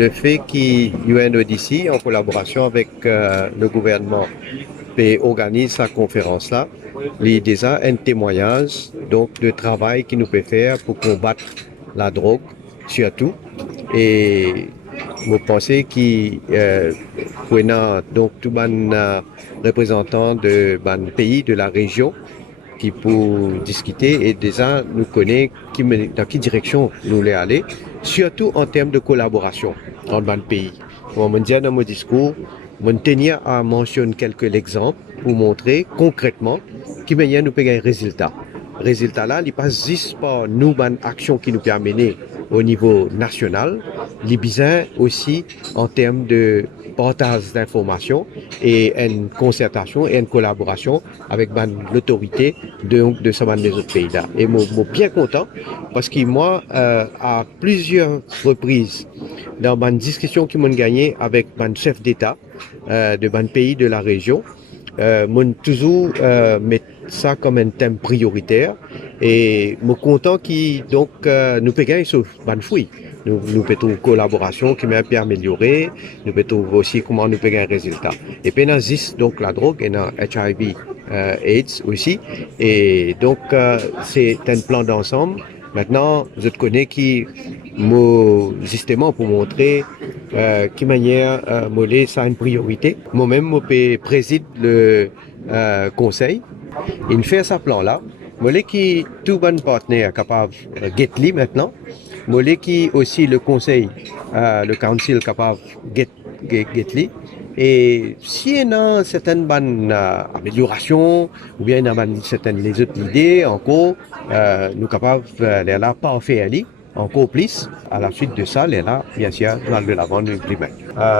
le fait qu'UNODC, en collaboration avec le gouvernement, organise sa conférence-là, il y a déjà un témoignage donc, de travail qu'il nous peut faire pour combattre la drogue, surtout. Et je pense que donc tout les représentants de pays de la région qui pour discuter et déjà nous connaît dans quelle direction nous voulons aller, surtout en termes de collaboration entre les pays. Pour me dire dans mon discours, je tenir à mentionner quelques exemples pour montrer concrètement qui manière nous payer un résultat. Résultat là, il ne passe juste par nous une action qui nous permet au niveau national, il besoin aussi en termes de partage d'informations et une concertation et une collaboration avec l'autorité de ces autres pays-là. Et je suis bien content parce que moi, à plusieurs reprises, dans une discussion qui m'ont gagné avec un chef d'État de un pays de la région, m'ont toujours mis ça comme un thème prioritaire et je suis content que nous payons sur une fouille. Nous pouvons collaboration qui m'a permis d'améliorer, nous pouvons aussi comment nous payons un résultat. Et puis, donc la drogue et HIV AIDS aussi. Et donc, c'est un plan d'ensemble. Maintenant, je te connais qui, justement, pour montrer qui manière ça une priorité. Moi-même, je préside le conseil. Il fait ce plan-là. Moi, qui tout bon partenaire capable de get maintenant. Moi, qui aussi le conseil, le council capable de get et si il y a certaines bonnes améliorations ou bien certaines les autres idées encore, nous capables de là pas faire aller encore plus. À la suite de ça, là, bien sûr, dans de l'avant du climat.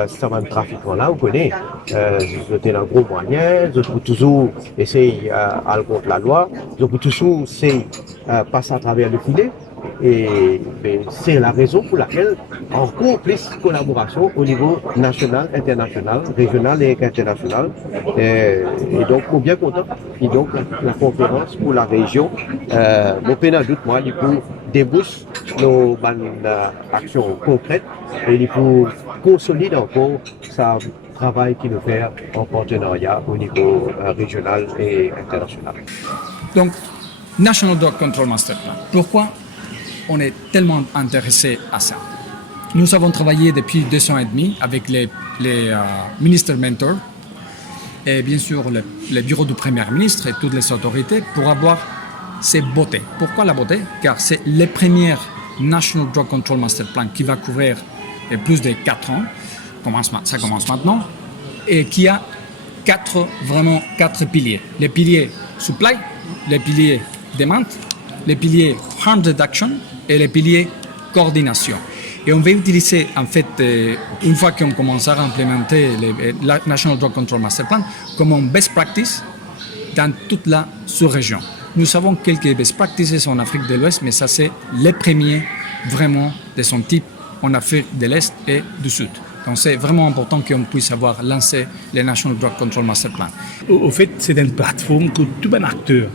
C'est un trafic là, vous connaissez. Vous êtes un gros moyen, vous pouvez toujours essayer à contre la loi, vous pouvez toujours essayer passer à travers le filet. Et c'est la raison pour laquelle encore plus de collaboration au niveau national, international, régional et international. Et donc, je suis bien content. Et donc, la conférence pour la région, mon pénal doute, moi, il faut déboucher nos actions concrètes et il faut consolider encore ça travail qu'il nous fait en partenariat au niveau régional et international. Donc, National Drug Control Master Plan. Pourquoi on est tellement intéressé à ça? Nous avons travaillé depuis 2 ans et demi avec les ministres mentors et bien sûr le bureau du Premier ministre et toutes les autorités pour avoir ces beautés. Pourquoi la beauté? Car c'est le premier National Drug Control Master Plan qui va couvrir plus de 4 ans. Ça commence maintenant et qui a 4 piliers. Les piliers supply, les piliers demand, les piliers harm reduction et les piliers coordination. Et on va utiliser, en fait, une fois qu'on commencera à implémenter le National Drug Control Master Plan, comme un best practice dans toute la sous-région. Nous avons quelques best practices en Afrique de l'Ouest, mais ça, c'est les premiers vraiment de son type en Afrique de l'Est et du Sud. Donc, c'est vraiment important qu'on puisse avoir lancé le National Drug Control Master Plan. Au fait, c'est une plateforme que tout un acteur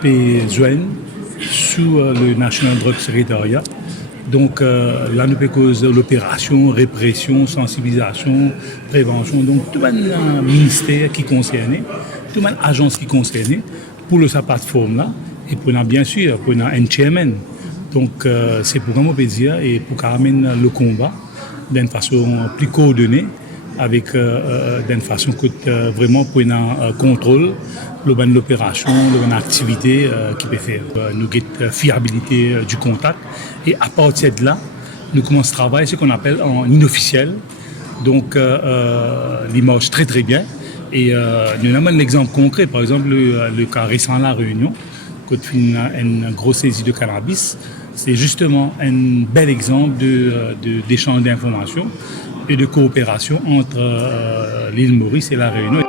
peut joindre sous le National Drug Secretariat. Donc là, nous pouvons l'opération, répression, sensibilisation, prévention. Donc tout un ministère qui est concerné, tout une agence qui est concernée pour sa plateforme-là. Et pour bien sûr, pour un chairman. Donc c'est pour qu'on peut dire et pour qu'on amène le combat d'une façon plus coordonnée avec d'une façon que vraiment pour un contrôle l'opération, l'activité qui peut faire. Nous avons fiabilité du contact et à partir de là, nous commençons à travailler ce qu'on appelle en inofficiel. Donc l'image très très bien. Et nous avons un exemple concret, par exemple le cas récent à La Réunion, quand on a une grosse saisie de cannabis. C'est justement un bel exemple d'échange d'informations et de coopération entre l'île Maurice et La Réunion.